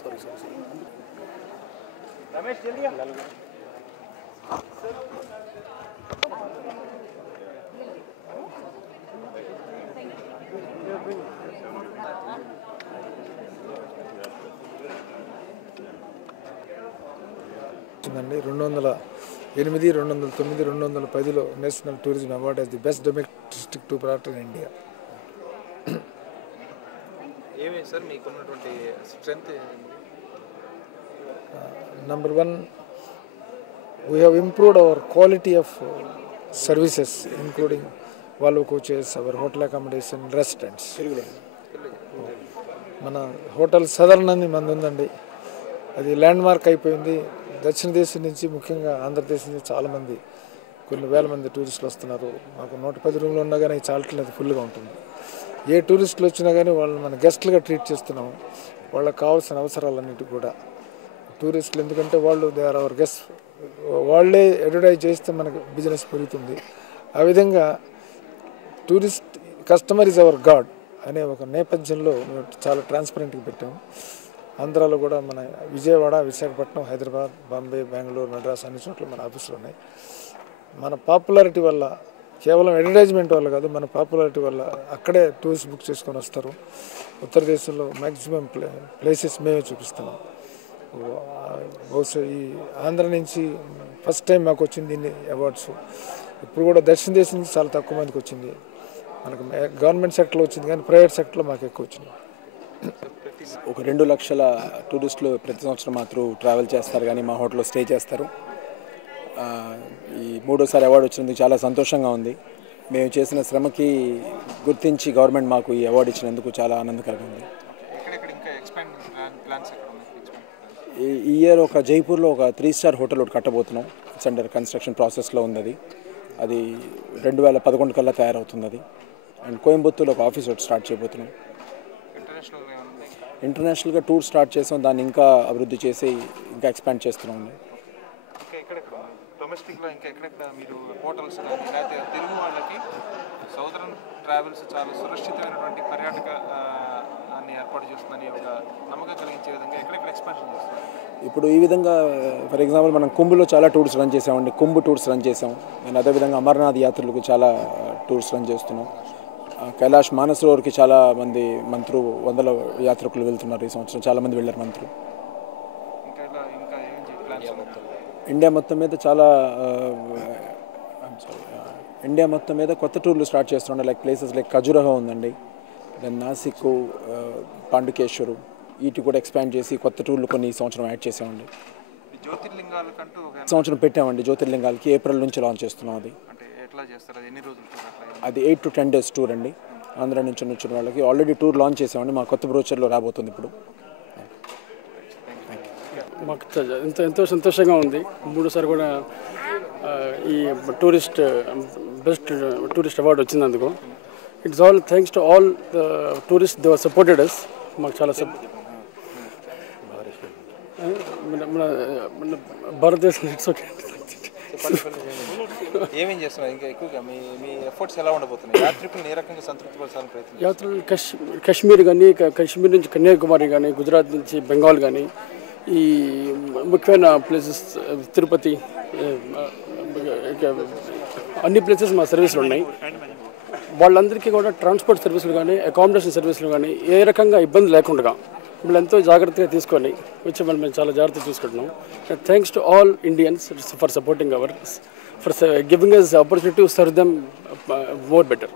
Sorry Ramesh जल्दी అండి 208 209 210లో national tourism award as the best domestic tour operator in India. ఏమి సార్ మీకున్నటువంటి strength? Number one, we have improved our quality of services, including Volvo coaches, our hotel accommodation, restaurants. మన hotel southern అని మంది ఉందండి, అది land mark అయిపోయింది. దక్షిణ దేశం నుంచి, ముఖ్యంగా ఆంధ్రప్రదేశ్ నుంచి చాలామంది, కొన్ని వేల మంది టూరిస్టులు వస్తున్నారు. మాకు 110 రూమ్లు ఉన్నా కానీ చాలట్లేదు, ఫుల్గా ఉంటుంది. ఏ టూరిస్టులు వచ్చినా కానీ వాళ్ళని మన గెస్ట్లుగా ట్రీట్ చేస్తున్నాము. వాళ్ళకి కావాల్సిన అవసరాలన్నిటి కూడా టూరిస్టులు, ఎందుకంటే వాళ్ళు దే ఆర్ అవర్ గెస్ట్, వాళ్ళే అడ్వర్టైజ్ చేస్తే మనకు బిజినెస్ పెరుగుతుంది. ఆ విధంగా tourist customer is our God అనే ఒక నేపథ్యంలో మేము చాలా ట్రాన్స్పరెంట్గా పెట్టాము. ఆంధ్రాలో కూడా మన విజయవాడ, విశాఖపట్నం, హైదరాబాద్, బాంబే, బెంగళూరు, మద్రాస్ అన్ని చోట్ల మన ఆఫీసులు ఉన్నాయి. మన పాపులారిటీ వల్ల, కేవలం అడ్వర్టైజ్మెంట్ వల్ల కాదు, మన పాపులారిటీ వల్ల అక్కడే టూరిస్ట్ బుక్ చేసుకొని వస్తారు. ఉత్తర దేశంలో మ్యాక్సిమం ప్లేసెస్ మేమే చూపిస్తున్నాం. బహుశా ఈ ఆంధ్ర నుంచి ఫస్ట్ టైం మాకు వచ్చింది ఇన్ని అవార్డ్స్. ఇప్పుడు కూడా దక్షిణ దేశం నుంచి చాలా తక్కువ మందికి వచ్చింది. మనకు గవర్నమెంట్ సెక్టర్లో వచ్చింది, కానీ ప్రైవేట్ సెక్టర్లో మాకు ఎక్కువ వచ్చింది. ఒక 2 లక్షల టూరిస్టులు ప్రతి సంవత్సరం మాత్రం ట్రావెల్ చేస్తారు, కానీ మా హోటల్లో స్టే చేస్తారు. ఈ 3వ అవార్డు వచ్చినందుకు చాలా సంతోషంగా ఉంది. మేము చేసిన శ్రమకి గుర్తించి గవర్నమెంట్ మాకు ఈ అవార్డు ఇచ్చినందుకు చాలా ఆనందకరంగా ఉంది. ఈ ఇయర్ ఒక జైపూర్లో ఒక 3 స్టార్ హోటల్ ఒకటి కట్టబోతున్నాం. ఇట్స్ అండర్ కన్స్ట్రక్షన్ ప్రాసెస్లో ఉంది. అది 2011 కల్లా తయారవుతుంది. అది అండ్ కోయంబత్తూర్లో ఒక ఆఫీస్ ఒకటి స్టార్ట్ చేయబోతున్నాం. ఇంటర్నేషనల్గా టూర్ స్టార్ట్ చేసాం, దాన్ని ఇంకా అభివృద్ధి చేసి ఇంకా ఎక్స్పాండ్ చేస్తున్నాం. డొమెస్టిక్లో ఇంకా ఎక్కడెక్కడ మీరు హోటల్స్ కానీ, లేకపోతే తెలుగు వాళ్ళకి సౌదర్న్ ట్రావెల్స్ చాలా సురక్షితమైనటువంటి పర్యాటక అన్ని ఏర్పాటు చేస్తుందని ఒక నమ్మకం కలిగించే విధంగా ఎక్కడెక్కడ ఎక్స్పాన్షన్ చేస్తున్నారు? ఇప్పుడు ఈ విధంగా ఫర్ ఎగ్జాంపుల్ మనం కుంభలో చాలా టూర్స్ రన్ చేసామండి. కుంభ్ టూర్స్ రన్ చేసాం. నేను అదేవిధంగా అమర్నాథ్ యాత్రలకు చాలా టూర్స్ రన్ చేస్తున్నాం. కైలాష్ మానసరోవర్కి చాలా మంది మంత్రులు, వందల యాత్రికులు వెళ్తున్నారు. ఈ సంవత్సరం చాలామంది వెళ్ళారు మంత్రులు. ఇండియా మొత్తం మీద చాలా ఇండియా మొత్తం మీద కొత్త టూర్లు స్టార్ట్ చేస్తున్నాం. లైక్ ప్లేసెస్ లైక్ ఖజురహో ఉందండి, దెన్ నాసిక్, పాండుకేశ్వరు, వీటి కూడా ఎక్స్పాండ్ చేసి కొత్త టూర్లు కొన్ని ఈ సంవత్సరం యాడ్ చేసామండి. సంవత్సరం పెట్టామండి జ్యోతిర్లింగాలకి. ఏప్రిల్ నుంచి లాంచ్ చేస్తున్నాం. అది 8 to 10 days టూర్ అండి. ఆంధ్ర నుంచి వచ్చిన వాళ్ళకి ఆల్రెడీ టూర్ లాంచ్ చేసామండి. మా కొత్త బ్రోచర్లో రాబోతుంది ఇప్పుడు. మాకు ఎంతో సంతోషంగా ఉంది. 3సారి కూడా ఈ బెస్ట్ టూరిస్ట్ అవార్డు వచ్చినందుకు. It's all thanks to all the tourist they supported us. మాకు చాలా మన భారతదేశం ఇట్స్ ఓకే. ఏమేం చేస్తున్నారు ఇంకా ఎక్కువగా మీ ఎఫర్ట్స్ ఎలా ఉండబోతున్నాయి? యాత్రికులను ఏ రకంగా సంతృప్తిపరచాలని ప్రయత్నం? యాత్రలు కాశ్మీర్ కానీ, కాశ్మీర్ నుంచి కన్యాకుమారి కానీ, గుజరాత్ నుంచి బెంగాల్ కానీ, ఈ ముఖ్యమైన ప్లేసెస్ తిరుపతి, అన్ని ప్లేసెస్ మా సర్వీసులు ఉన్నాయి. వాళ్ళందరికీ కూడా ట్రాన్స్పోర్ట్ సర్వీసులు కానీ, అకామిడేషన్ సర్వీసులు కానీ ఏ రకంగా ఇబ్బంది లేకుండా మమ్మల్ని ఎంతో జాగ్రత్తగా తీసుకొని వచ్చి మేము చాలా జాగ్రత్తగా చూసుకుంటున్నాం. Thanks to all Indians for supporting our, for giving us opportunity to serve them more better.